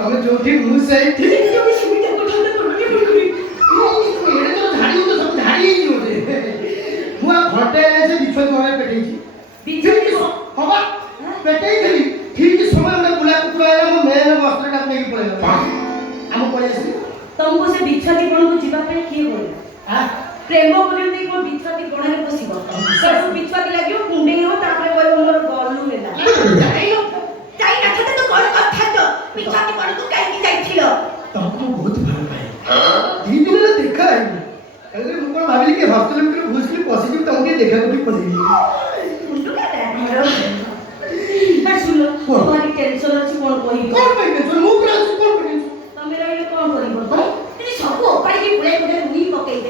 ତମେ ଯୋଉଠି ମୁଁ ସେଇଠି ତମେ ସୁବିଧା କଥାଟା କରନି ବୁଲକୁରି ଏଇଟା ତ ଧାଡ଼ି ତ ସବୁ ଧାଡ଼ି ହେଇଛି ବୋଧେ ମୁଁ ଆଉ ଘଣ୍ଟେ ସେ ବିଛୁଆ ଘରେ ପେଟେଇଛି ବିଛୁଆତି ହବା ପେଟେଇଥିଲି ଠିକ ସମୟରେ ବୁଲା କୁକୁର ହେଲା ମୋ ମେନ୍ ବସ୍ତ୍ରଟା ନେଇକି ପଳେଇଲା ଆମ ପଳେଇ ଆସିଲି ତମକୁ ସେ ବିଛୁଆତି ଗଣକୁ ଯିବା ପାଇଁ କିଏ କହିଲା ପ୍ରେମ କରିବ ମୋ ବିଛୁଆତି ଗଣରେ ପଶିବ ସବୁ ବିଛୁଆତି ଲାଗିବ କୁଣ୍ଡେଇ ହବ ତାପରେ କହିବ ମୋର ଗଲୁ ହେଲା ଯାଇ ନଥାନ୍ତେ ତ କଣ କରିଥାନ୍ତ ବିଛୁଆତି ଗଣକୁ କାହିଁକି ଯାଇଥିଲ ତମକୁ ମୁଁ ବହୁତ ଭଲ ପାଏ 2 ଦିନ ହେଲା ଦେଖା ହେଇନି ହେଲେ ମୁଁ କଣ ଭାବିଲି କି ହଷ୍ଟେଲ ଭିତରେ ଘୁଷିଲି ପଶିଯିବି ତମକୁ ଟିକେ ଦେଖା କରି ପଶିଯିବି ଶୁଣ ଭାରି ଟେନସନ ଅଛି କଣ କହିବି କଣ ପାଇଁ ଟେନସନ ମୁଁ ପୁରା ଅଛି କଣ ପାଇଁ ତମେ ରହିଲେ କଣ କରିବ ଯଦି ସବୁ ଓପାଡ଼ିକି ପୁଳେ ପୁଳେ ମୁଇ ପକେଇଦେ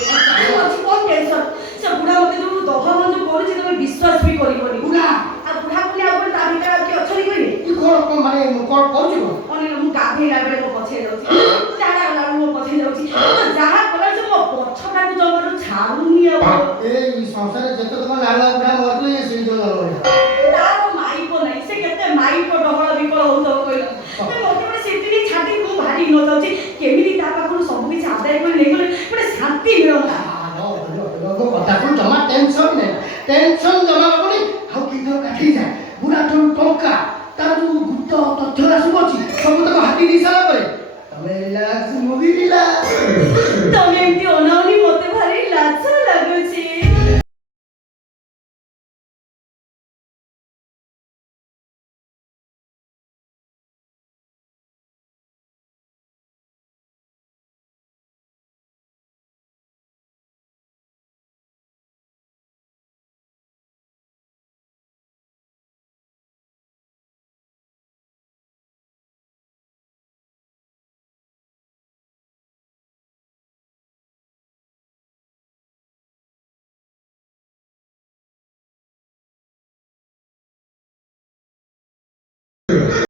ଅଛି କଣ ଟେନସନ ସେ ବୁଢ଼ା ମତେ ଯୋଉ ଦହଗଞ୍ଜ କରୁଛି ତମେ ବିଶ୍ୱାସ ବି କରିବନି ବୁଢ଼ା ଆଉ ବୁଢ଼ା ପୁଣି ଆଉ ଗୋଟେ ତା ଭିତରେ ଆଉ କିଏ ଅଛନ୍ତି କହିବେ କଣ ମାନେ କଣ କରୁଛି କଣ ଅନେକ ମୁଁ ଗାଧେଇଲା ବେଳେ ମୋ ପଛରେ ଯାଉଛି ଝାଡ଼ା ଗଲା ମୋ ପଛରେ ଯାଉଛି ଯାହା କଲା ସେ ମୋ ପଛଟାକୁ ଜମାରୁ ଛାଡୁନି ଆଉ ଏଇ ସଂସାରରେ ଯେତେ ତମ ଲାଲ ବୁଢ଼ା ମରୁଥିଲେ ସେଇ ଯୋଉ ଲାଲ ତାର ମାଇପ ନାହିଁ ସେ କେତେ ମାଇପ ଡହଳ ବିକଳ ହଉଥିବ କହିଲ ମତେ ଗୋଟେ ସେତିକି ଛାଡ଼ି ମୁଁ ଭାରି ନ ଯାଉଛି କେମିତି ତା ପାଖରୁ ସବୁ କିଛି ଆଦାୟ କରି ନେଇଗଲେ ଗୋଟେ ଶାନ୍ତି ମିଳନ୍ତା କଥା କଣ ଜମା ଟେନସନ ନାହିଁ ଟେନସନ ଜମା ହବନି ଆଉ କିନ୍ତୁ କାଠି ଯା ବୁଢ଼ା ଠୁ ଟଙ୍କା ତାର ଯୋଉ ଗୁପ୍ତ ତଥ୍ୟ ସବୁ ଅଛି ସବୁ ତକ ହାତି ଦେଇ ସାରିଲା ପରେ ତମେ ରିଲାକ୍ସ ମୁଭି ରିଲାକ୍ସ